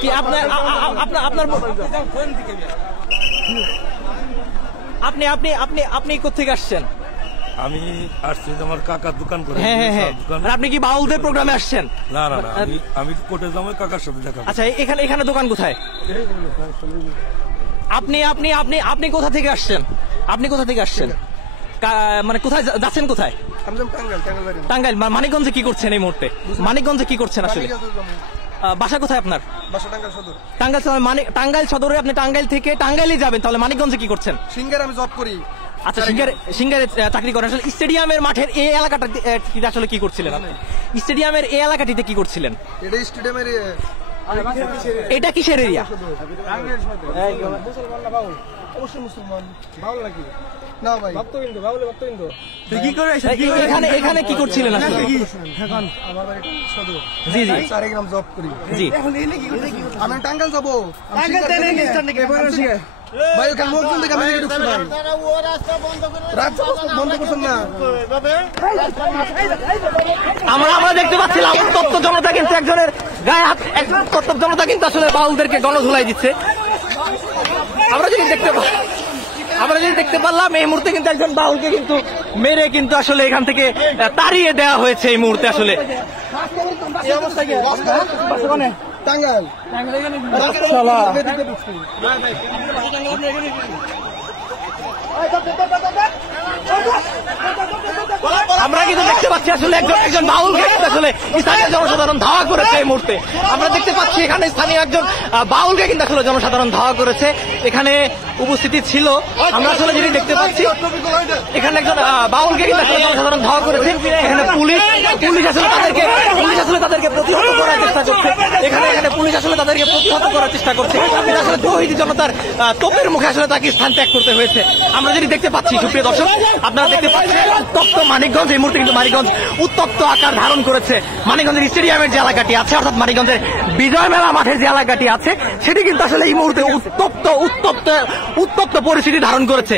কি আপনার আপনার আপনি আপনি আপনি আপনি কোথেকে আসছেন? আমি আসছি আমার কাকার দোকান করে। হ্যাঁ হ্যাঁ হ্যাঁ। আর আপনি কি বাউলদের প্রোগ্রামে আসছেন? না না না, আমি কোর্টে যাবো কাকার সাথে দেখা। আচ্ছা, এখানে এখানে দোকান কোথায়? আপনি আপনি আপনি আপনি কোথা থেকে আসছেন? আপনি কোথা থেকে আসছেন? মানে কোথায় যাচ্ছেন? কোথায়? টাঙ্গাইল। মানিকগঞ্জে কি করছেন এই মুহূর্তে? মানিকগঞ্জে কি করছেন আসলে? বাসা কোথায় আপনার? টাঙ্গাইল সদর। মানে টাঙ্গাইল সদরে আপনি টাঙ্গাইল থেকে টাঙ্গাইলে যাবেন, তাহলে মানিকগঞ্জে কি করছেন? সিঙ্গারে আমি জব করি। আচ্ছা, সিঙ্গারে চাকরি করেন। আসলে স্টেডিয়ামের মাঠের এই এলাকাটা আসলে কি করছিলেন আপনি? স্টেডিয়ামের এই এলাকাটিতে কি করছিলেন? এটা স্টেডিয়ামের এটা কিসের এরিয়া? অবশ্যই মুসলমান। বাউল নাকি? না ভাই, ভক্তবিন্দু, বাউলে ভক্তবিন্দু। কি করে এখানে এখানে কি করছিলেন আসলে? এখন আমার বাড়ি সদর। জি জি, 4 গ্রাম জব করি। জি। আমি টাঙ্গাইল যাবো। ভাই ওখানে লোকজন দেখে আমি ঢুকছি ভাই। রাস্তা বন্ধ করছেন না। আমরা দেখতে পাচ্ছিলাম তত্ত্ব জনতা কিন্তু একজনের গায়ে হাত, তত্ত্ব জনতা কিন্তু আসলে বাউলদেরকে গণধোলাই দিচ্ছে। আমরা যদি দেখতে পারলাম এই মুহূর্তে কিন্তু একজন বাউলকে কিন্তু মেরে কিন্তু আসলে এখান থেকে তাড়িয়ে দেওয়া হয়েছে এই মুহূর্তে। আসলে আমরা কিন্তু দেখতে পাচ্ছি আসলে একজন বাউলকে আসলে স্থানীয় জনসাধারণ ধাওয়া করেছে এই মুহূর্তে। আমরা দেখতে পাচ্ছি এখানে স্থানীয় একজন বাউলকে কিন্তু আসলে জনসাধারণ ধাওয়া করেছে। এখানে উপস্থিতি ছিল, আমরা আসলে যেটি দেখতে পাচ্ছি এখানে একজন বাউলকে কিন্তু আসলে জনসাধারণ ধাওয়া করেছে। এখানে পুলিশ আসলে তাদেরকে প্রতিহত করার চেষ্টা করছে। এখানে পুলিশ আসলে তাদেরকে প্রতিহত করার চেষ্টা করছে। এটা আসলে তৌহিদি জনতার তোপের মুখে আসলে তাকে স্থান ত্যাগ করতে হয়েছে। আমরা যেটি দেখতে পাচ্ছি, সুপ্রিয় দর্শক, আপনারা দেখতে পাচ্ছেন উত্তপ্ত মানিকগঞ্জ। এই মুহূর্তে কিন্তু মানিকগঞ্জ উত্তপ্ত আকার ধারণ করেছে। মানিকগঞ্জের স্টেডিয়ামের যে এলাকাটি আছে, অর্থাৎ মানিকগঞ্জের বিজয় মেলা মাঠের যে এলাকাটি আছে, সেটি কিন্তু আসলে এই মুহূর্তে উত্তপ্ত পরিস্থিতি ধারণ করেছে।